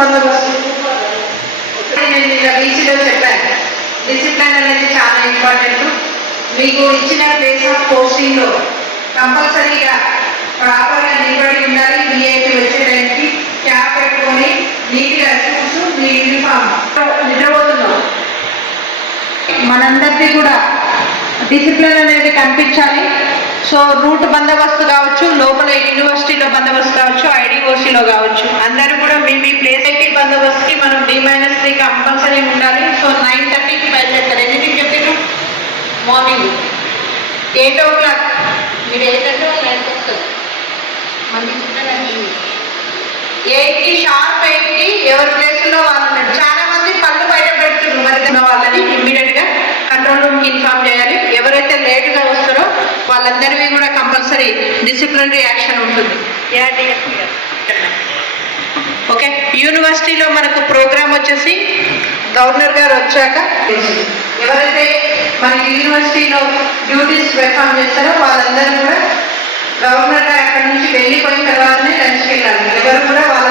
బందోబస్తు. నేను ఇలా బీసీలో చెప్పాను, డిసిప్లిన్ అనేది చాలా ఇంపార్టెంట్. మీకు ఇచ్చిన ప్లేస్ ఆఫ్ పోస్టింగ్లో కంపల్సరీగా ప్రాపర్గా నిలబడి ఉండాలి. బిఏపీ వచ్చే టైంకి క్యాప్ పెట్టుకొని నీట్గా షూస్ మీ యూనిఫామ్ నిద్రపోతున్నాం. మనందరికీ కూడా డిసిప్లిన్ అనేది కనిపించాలి. సో రూట్ బందోబస్తు కావచ్చు, లోపల యూనివర్సిటీలో బందోబస్తు కావచ్చు, ఐడిఓసిలో కావచ్చు, అందరూ కూడా మీ ప్లేస్ ఐటీ బందోబస్తుకి మనం D-3 కంపల్సరీ ఉండాలి. సో 9:30కి బయలుదేరుతారు. ఎన్నింటికి చెప్పారు? Morning 8 o'clock. మీరు 8 అంటే 9కి వస్తారు. మన డిసిప్లిన్ 8కి షార్ప్ 8కి ఎవరి ప్లేస్లో వాళ్ళు ఉన్నారు. చాలా మంది పళ్ళు బయట పెడుతున్నారు. మరి వాళ్ళని ఇమ్మీడియట్గా కంట్రోల్ రూమ్కి ఇన్ఫార్మ్ చేయాలి. ఎవరైతే లేటుగా వస్తారో వాళ్ళందరివి కూడా కంపల్సరీ డిసిప్లినరీ యాక్షన్ ఉంటుంది. ఓకే, యూనివర్సిటీలో మనకు ప్రోగ్రామ్ వచ్చేసి గవర్నర్ గారు వచ్చాక ఎవరైతే మనకి యూనివర్సిటీలో డ్యూటీస్ పెర్ఫామ్ చేస్తారో వాళ్ళందరూ కూడా గవర్నర్ గారు అక్కడి నుంచి వెళ్ళిపోయిన తర్వాతనే లంచ్కి వెళ్ళాలి. ఎవరు కూడా వాళ్ళ